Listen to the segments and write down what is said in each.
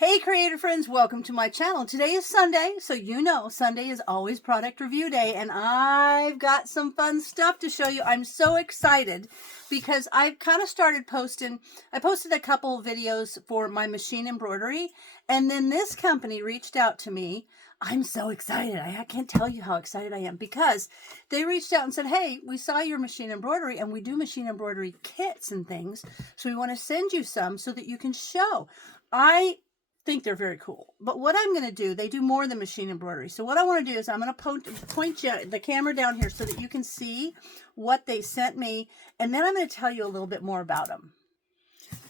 Hey creator friends, welcome to my channel. Today is Sunday, so you know Sunday is always product review day, and I've got some fun stuff to show you. I'm so excited because I've kind of started posting. I posted a couple videos for my machine embroidery, and then this company reached out to me. I'm so excited. I can't tell you how excited I am because they reached out and said, hey, we saw your machine embroidery and we do machine embroidery kits and things, so we want to send you some so that you can show. I think they're very cool, but what I'm going to do, they do more than machine embroidery. So what I want to do is I'm going to point you the camera down here so that you can see what they sent me, and then I'm going to tell you a little bit more about them.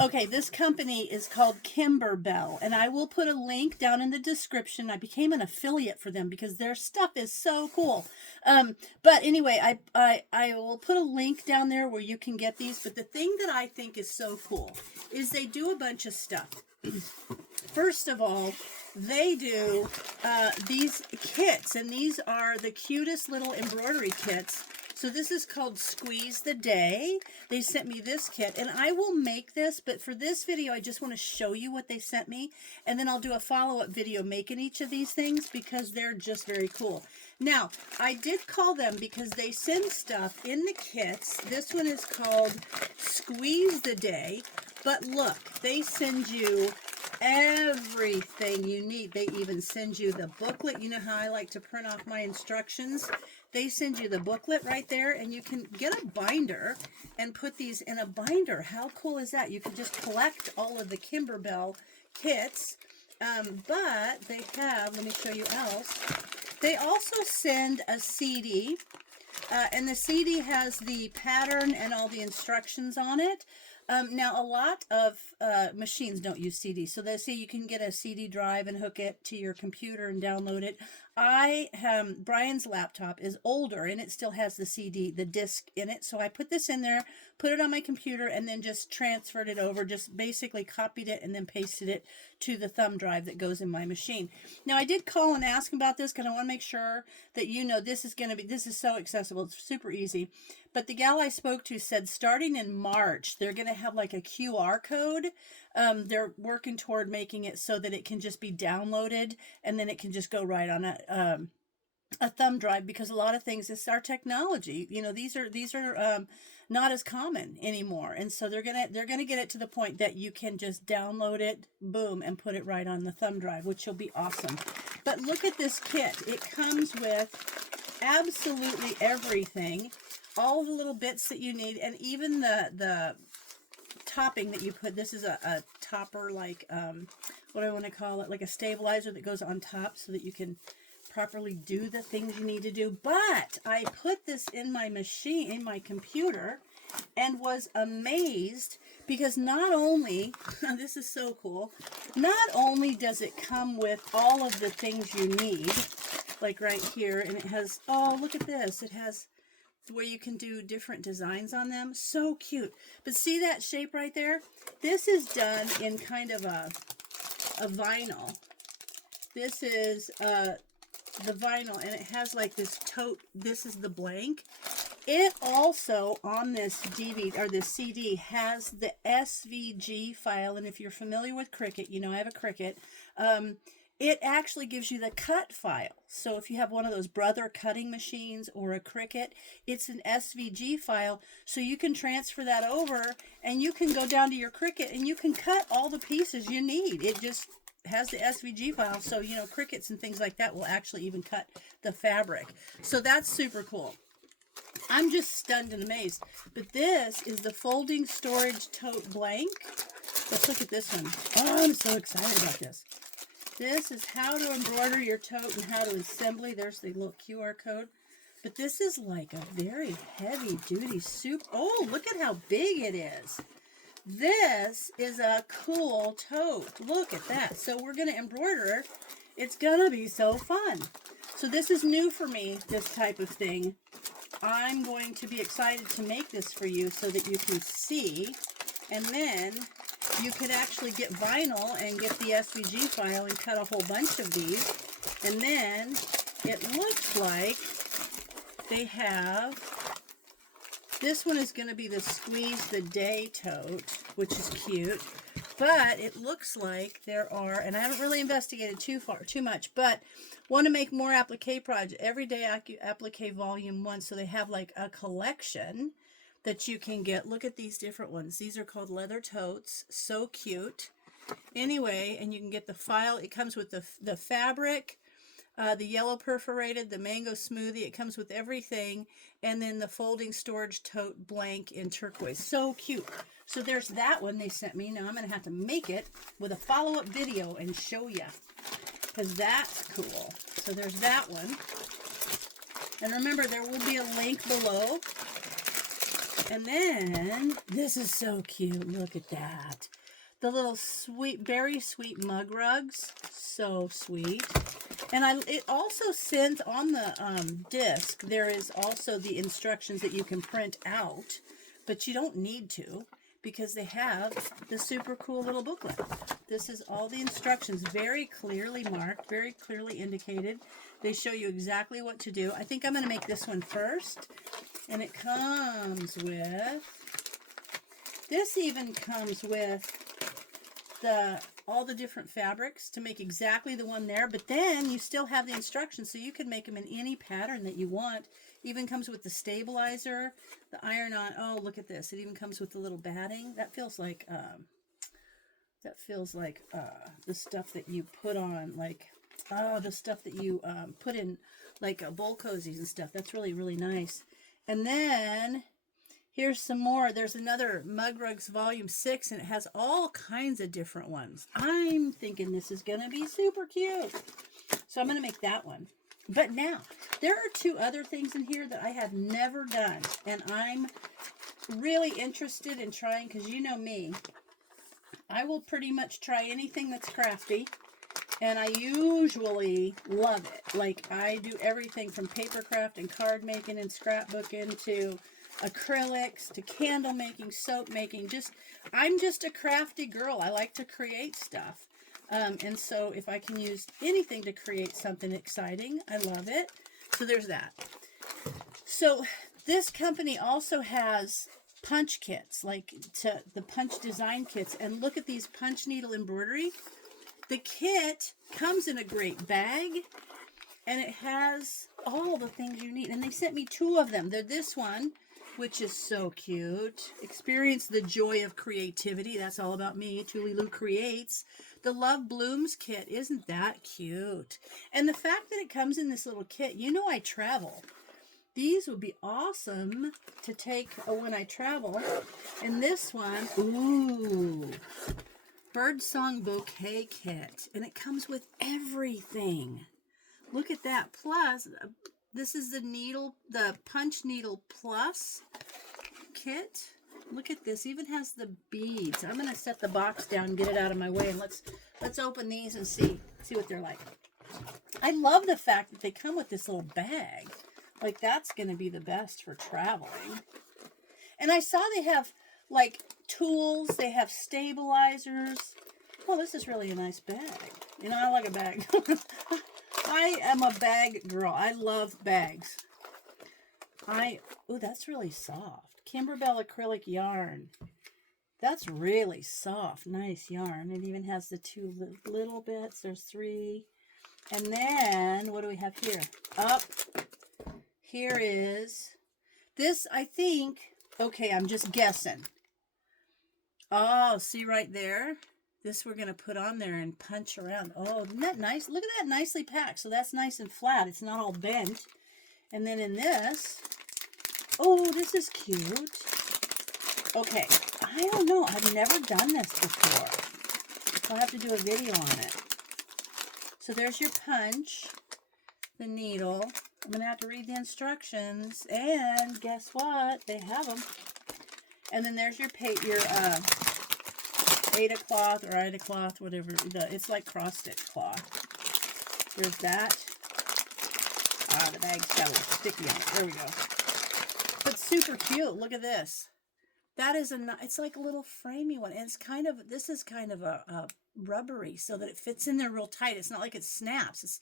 Okay, this company is called Kimberbell, and I will put a link down in the description. I became an affiliate for them because their stuff is so cool. But anyway, I will put a link down there where you can get these. But the thing that I think is so cool is they do a bunch of stuff. First of all, they do these kits, and these are the cutest little embroidery kits. So this is called Squeeze the Day. They sent me this kit, and I will make this, but for this video, I just want to show you what they sent me, and then I'll do a follow-up video making each of these things because they're just very cool. Now, I did call them because they send stuff in the kits. This one is called Squeeze the Day, but look, they send you everything you need. They even send you the booklet. You know how I like to print off my instructions? They send you the booklet right there, and you can get a binder and put these in a binder. How cool is that? You can just collect all of the Kimberbell kits, but they have, let me show you else, they also send a CD, and the CD has the pattern and all the instructions on it. Now, a lot of machines don't use CDs, so they say you can get a CD drive and hook it to your computer and download it. Brian's laptop is older, and it still has the CD, the disc in it, so I put this in there, put it on my computer, and then just transferred it over, just basically copied it and then pasted it to the thumb drive that goes in my machine. Now, I did call and ask about this because I want to make sure that you know this is so accessible. It's super easy. But the gal I spoke to said starting in March, they're going to have like a QR code. They're working toward making it so that it can just be downloaded and then it can just go right on a thumb drive, because a lot of things, it's our technology. You know, these are not as common anymore, and so they're gonna get it to the point that you can just download it, boom, and put it right on the thumb drive, which will be awesome. But look at this kit. It comes with absolutely everything, all the little bits that you need, and even the topping that you put. This is a topper, like what do I want to call it, like a stabilizer that goes on top so that you can properly do the things you need to do. But I put this in my machine, in my computer, and was amazed because not only, this is so cool, not only does it come with all of the things you need, like right here, and it has, oh, look at this, it has where you can do different designs on them. So cute. But see that shape right there? This is done in kind of a vinyl. This is the vinyl, and it has like this tote. This is the blank. It also, on this DVD or this CD, has the SVG file, and if you're familiar with Cricut, you know I have a Cricut. It actually gives you the cut file. So if you have one of those Brother cutting machines or a Cricut, it's an SVG file, so you can transfer that over and you can go down to your Cricut and you can cut all the pieces you need. It just has the SVG file, so you know Cricuts and things like that will actually even cut the fabric. So that's super cool. I'm just stunned and amazed. But this is the folding storage tote blank. Let's look at this one. Oh, I'm so excited about this. This is how to embroider your tote and how to assembly. There's the little QR code. But this is like a very heavy duty soup. Oh, look at how big it is. This is a cool tote. Look at that. So we're going to embroider. It's going to be so fun. So this is new for me, this type of thing. I'm going to be excited to make this for you so that you can see. And then you can actually get vinyl and get the SVG file and cut a whole bunch of these. And then it looks like they have, this one is going to be the Squeeze the Day tote, which is cute. But it looks like there are, and I haven't really investigated too much, but want to make more applique project, Everyday Applique Volume 1. So they have like a collection that you can get. Look at these different ones. These are called leather totes. So cute. Anyway, and you can get the file. It comes with the fabric, the yellow perforated, the mango smoothie. It comes with everything. And then the folding storage tote blank in turquoise. So cute. So there's that one they sent me. Now I'm going to have to make it with a follow-up video and show you, because that's cool. So there's that one. And remember, there will be a link below. And then, this is so cute. Look at that. The little sweet, very sweet mug rugs. So sweet. And it also sent on the disc, there is also the instructions that you can print out, but you don't need to, because they have the super cool little booklet. This is all the instructions, very clearly marked, very clearly indicated. They show you exactly what to do. I think I'm going to make this one first. And it comes with, this even comes with all the different fabrics to make exactly the one there. But then you still have the instructions, so you can make them in any pattern that you want. Even comes with the stabilizer, the iron-on. Oh, look at this. It even comes with the little batting. That feels like the stuff that you put on, like, the stuff that you put in, like bowl cozies and stuff. That's really, really nice. And then here's some more. There's another Mug Rugs Volume 6, and it has all kinds of different ones. I'm thinking this is going to be super cute. So I'm going to make that one. But now, there are two other things in here that I have never done, and I'm really interested in trying, because you know me. I will pretty much try anything that's crafty, and I usually love it. Like, I do everything from paper craft and card making and scrapbooking to acrylics to candle making, soap making. I'm just a crafty girl. I like to create stuff. And so if I can use anything to create something exciting, I love it. So there's that. So this company also has punch kits, like the punch design kits. And look at these punch needle embroidery. The kit comes in a great bag, and it has all the things you need. And they sent me two of them. They're this one, which is so cute. Experience the joy of creativity. That's all about me. Tuliloo Creates. The Love Blooms kit. Isn't that cute? And the fact that it comes in this little kit, you know I travel. These would be awesome to take when I travel. And this one, ooh, Birdsong Bouquet Kit. And it comes with everything. Look at that. Plus, this is the Punch Needle Plus kit. Look at this. Even has the beads. I'm going to set the box down and get it out of my way. And let's open these and see what they're like. I love the fact that they come with this little bag. Like, that's going to be the best for traveling. And I saw they have, like, tools. They have stabilizers. Oh, this is really a nice bag. You know, I like a bag. I am a bag girl. I love bags. Oh, that's really soft. Kimberbell acrylic yarn. That's really soft. Nice yarn. It even has the two little bits. There's three. And then, what do we have here? Here is this, I think. Okay, I'm just guessing. Oh, see right there? This we're going to put on there and punch around. Oh, isn't that nice? Look at that, nicely packed. So that's nice and flat. It's not all bent. And then in this, oh, this is cute. Okay, I don't know. I've never done this before. So I'll have to do a video on it. So there's your punch, the needle. I'm going to have to read the instructions. And guess what? They have them. And then there's your Aida cloth or Ida cloth, whatever. It's like cross-stitch cloth. There's that. The bag's got a little sticky on it. There we go. But super cute. Look at this. That is it's like a little framey one. And this is kind of a rubbery so that it fits in there real tight. It's not like it snaps. It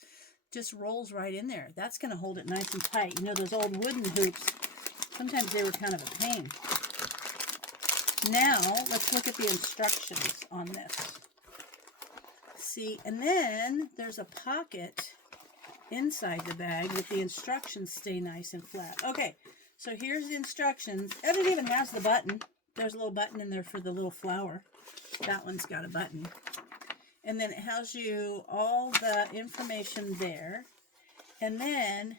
just rolls right in there. That's going to hold it nice and tight. You know, those old wooden hoops, sometimes they were kind of a pain. Now, let's look at the instructions on this. See, and then there's a pocket inside the bag with the instructions stay nice and flat. Okay, so here's the instructions. And it even has the button. There's a little button in there for the little flower. That one's got a button. And then it has you all the information there. And then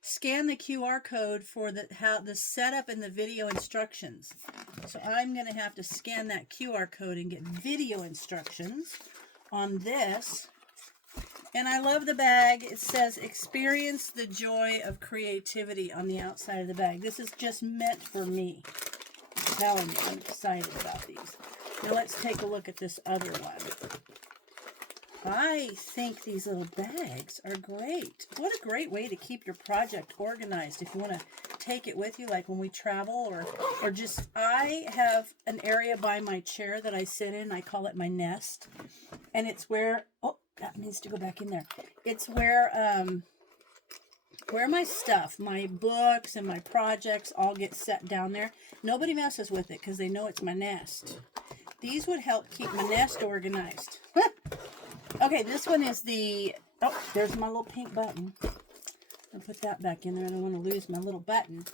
scan the QR code for the setup and the video instructions. So I'm going to have to scan that QR code and get video instructions on this. And I love the bag. It says, experience the joy of creativity on the outside of the bag. This is just meant for me. I'm telling you, I'm excited about these. Now let's take a look at this other one. I think these little bags are great. What a great way to keep your project organized if you want to take it with you, like when we travel or just, I have an area by my chair that I sit in. I call it my nest. And it's where, oh, that needs to go back in there. It's where my stuff, my books and my projects all get set down there. Nobody messes with it because they know it's my nest. These would help keep my nest organized. Okay, this one is the, oh, there's my little pink button. I'll put that back in there. I don't want to lose my little button.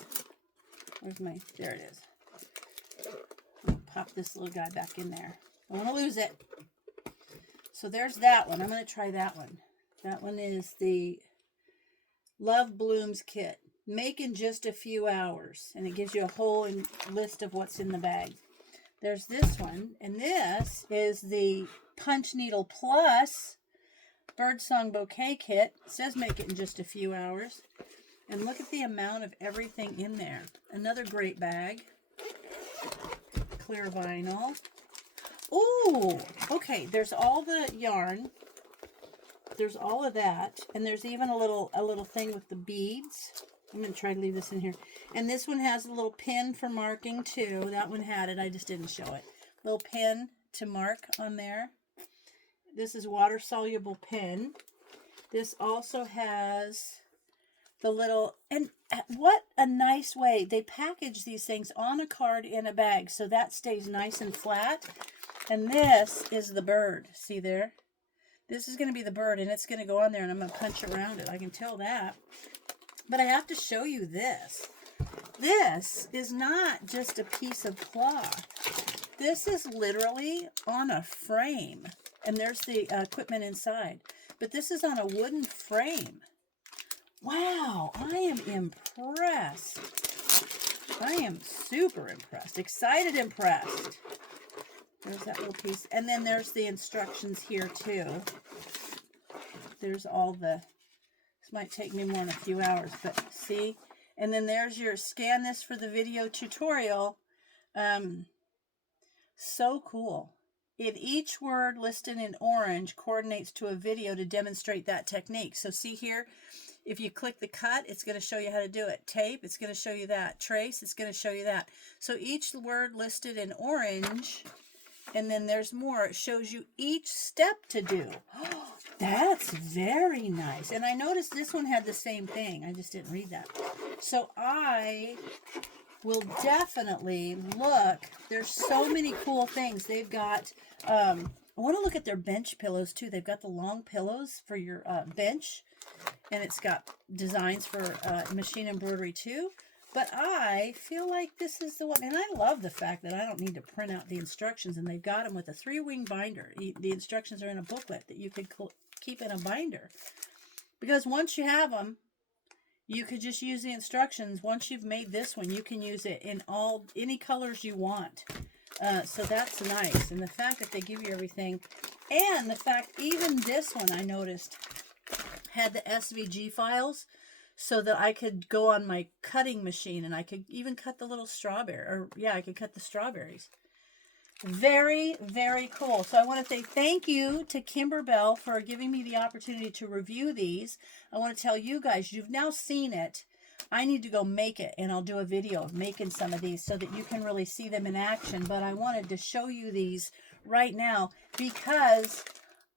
Where's my, there it is. I'll pop this little guy back in there. I don't want to lose it. So there's that one. I'm going to try that one. That one is the Love Blooms kit. Make in just a few hours. And it gives you a whole list of what's in the bag. There's this one. And this is the Punch Needle Plus Birdsong Bouquet Kit. It says make it in just a few hours. And look at the amount of everything in there. Another great bag. Clear vinyl. Ooh, okay, there's all the yarn. There's all of that. And there's even a little thing with the beads. I'm going to try to leave this in here. And this one has a little pin for marking too. That one had it. I just didn't show it. Little pin to mark on there. This is water-soluble pin. This also has the little, and what a nice way. They package these things on a card in a bag so that stays nice and flat. And this is the bird. See there? This is going to be the bird, and it's going to go on there, and I'm going to punch around it. I can tell that. But I have to show you this. This is not just a piece of cloth. This is literally on a frame. And there's the equipment inside. But this is on a wooden frame. Wow, I am impressed. I am super impressed. Excited, impressed. There's that little piece. And then there's the instructions here too. There's all the, this might take me more than a few hours, but see? And then there's your scan this for the video tutorial. So cool. Each word listed in orange coordinates to a video to demonstrate that technique. So see here, if you click the cut, it's going to show you how to do it. Tape, it's going to show you that. Trace, it's going to show you that. So each word listed in orange, and then there's more. It shows you each step to do. Oh, that's very nice. And I noticed this one had the same thing. I just didn't read that. So I will definitely look. There's so many cool things. They've got, I want to look at their bench pillows too. They've got the long pillows for your bench. And it's got designs for machine embroidery too. But I feel like this is the one. And I love the fact that I don't need to print out the instructions. And they've got them with a 3-wing binder. The instructions are in a booklet that you could keep in a binder. Because once you have them, you could just use the instructions. Once you've made this one, you can use it in any colors you want. So that's nice. And the fact that they give you everything. And the fact even this one I noticed had the SVG files so that I could go on my cutting machine and I could even cut the little strawberry. Or yeah, I could cut the strawberries. Very, very cool. So I want to say thank you to Kimberbell for giving me the opportunity to review these. I want to tell you guys, you've now seen it. I need to go make it, and I'll do a video of making some of these so that you can really see them in action. But I wanted to show you these right now because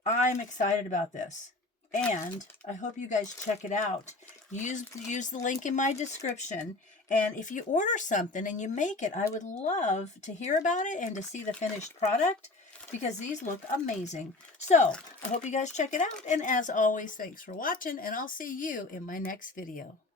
I'm excited about this. And I hope you guys check it out. Use the link in my description. And if you order something and you make it, I would love to hear about it and to see the finished product, because these look amazing. So I hope you guys check it out. And as always, thanks for watching, and I'll see you in my next video.